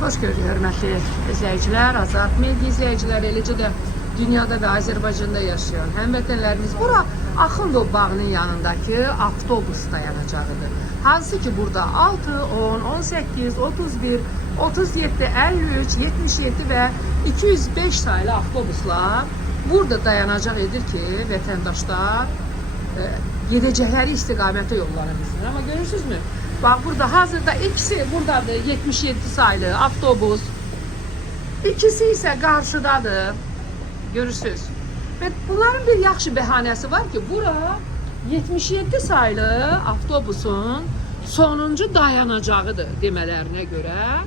Xoş gördük, hörmətli izləyicilər, Azad Media izləyiciləri, eləcə də dünyada və Azərbaycanda yaşayan həmvətənlərimiz. Bura Axundov bağının yanındakı avtobus dayanacağıdır. Hansı ki burada 6, 10, 18, 31, 37, 53, 77 və 205 sayılı avtobuslar burada dayanacaq edir ki, vətəndaşlar gedəcəkləri istiqamətə yollara bilsin. Amma görürsünüzmü? Bak burada hazırda ikisi buradadır, 77 sayılı avtobus. İkisi ise karşıdadır. Görürsünüz. Ve bunların bir yaxşı bəhanəsi var ki, bura 77 sayılı avtobusun sonuncu dayanacağıdır demələrinə görə.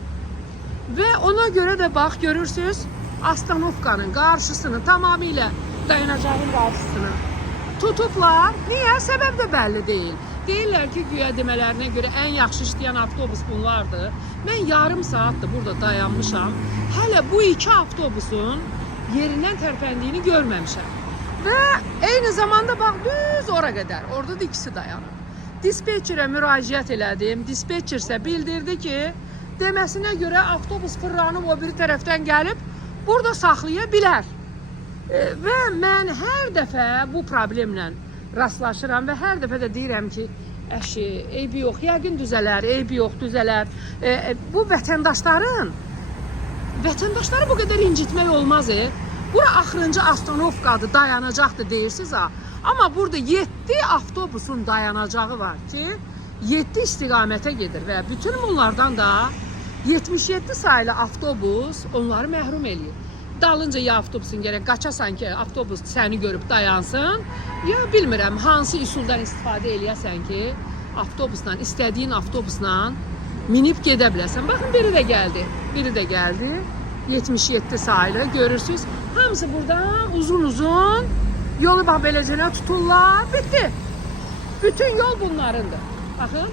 Ve ona göre de bak görürsünüz, Astanovkanın karşısını tamamıyla dayanacağın karşısını tutublar. Niye? Sebep de belli değil. Deyirlər ki, güya demələrinə görə ən yaxşı işləyən avtobus bunlardır. Mən yarım saatdır burada dayanmışam. Hələ bu iki avtobusun yerindən tərpəndiyini görməmişəm. Və eyni zamanda bax düz ora qədər. Orada da ikisi dayanır. Dispetçerə müraciət elədim. Dispetçer isə bildirdi ki, deməsinə görə avtobus fırlanıb o biri tərəfdən gəlib burada saxlaya bilər. Və mən hər dəfə bu problemlə rastlaşıram və hər dəfə də deyirəm ki, əşi, eybi yox, yəqin düzələr, eybi yox, düzələr. Bu vətəndaşları bu qədər incitmək olmaz. Bura axırıncı Astanovkadır, dayanacaqdır deyirsiniz ha. Amma burada 7 avtobusun dayanacağı var ki, 7 istiqamətə gedir və bütün bunlardan da 77 sayılı avtobus onları məhrum eləyir. Dalınca ya avtobusun gerek qaçasan ki, avtobus səni görüb dayansın, ya bilmirəm hansı üsuldan istifadə eləyəsən ki, avtobusla, istədiyin avtobusla minib gedə biləsən. Baxın, biri də gəldi, 77 sayılı, görürsünüz. Hamısı burada uzun yolu bax beləcənə tuturlar, bitti. Bütün yol bunlarındır. Baxın,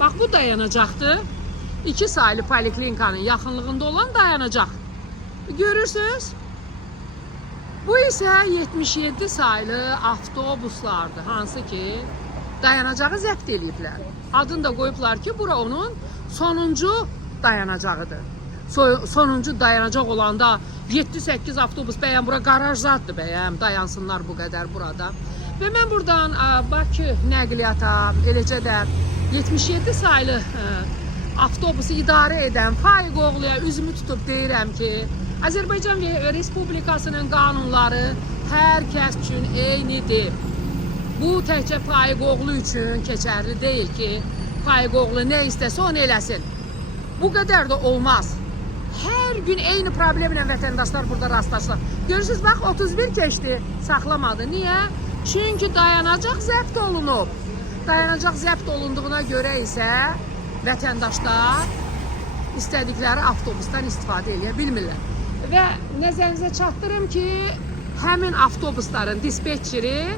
bax bu dayanacaqdır. 2 sayılı poliklinkanın yaxınlığında olan dayanacaq. Görürsünüz. Bu ise 77 sayılı avtobuslardır. Hansı ki dayanacağı zəbt eləyiblər. Adını da qoyublar ki, bura onun sonuncu dayanacağıdır. Sonuncu dayanacaq olanda 7-8 avtobus bəyəm bura qarajzaddır, bəyəm dayansınlar bu qədər burada. Və mən buradan Bakı nəqliyyata, eləcə də 77 sayılı avtobusu idarə edən Faiq oğluya üzümü tutub deyirəm ki, Azərbaycan Respublikasının qanunları hər kəs üçün eynidir. Bu təkcə Faiq oğlu üçün keçərli deyil ki, Faiq oğlu nə istəsə onu eləsin. Bu qədər də olmaz. Hər gün eyni problemlə vətəndaşlar burada rastlaşır. Görürsünüz, bax 31 keçdi, saxlamadı. Niyə? Çünki dayanacaq zəbt olunub. Dayanacaq zəbt olunduğuna görə isə vətəndaşlar istədikləri avtobusdan istifadə edə bilmirlər. Və nəzərinizə çatdırım ki, həmin avtobusların dispetçeri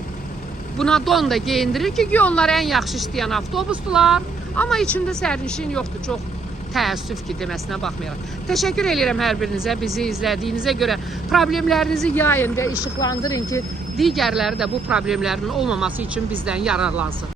buna don da geyindirir ki, onlar ən yaxşı işləyən avtobusdular. Amma içində sərnişin yoxdur, çox təəssüf ki, deməsinə baxmayaraq. Təşəkkür edirəm hər birinizə, bizi izlədiyinizə görə. Problemlərinizi yayın və işıqlandırın ki, digərləri də bu problemlərin olmaması üçün bizdən yararlansın.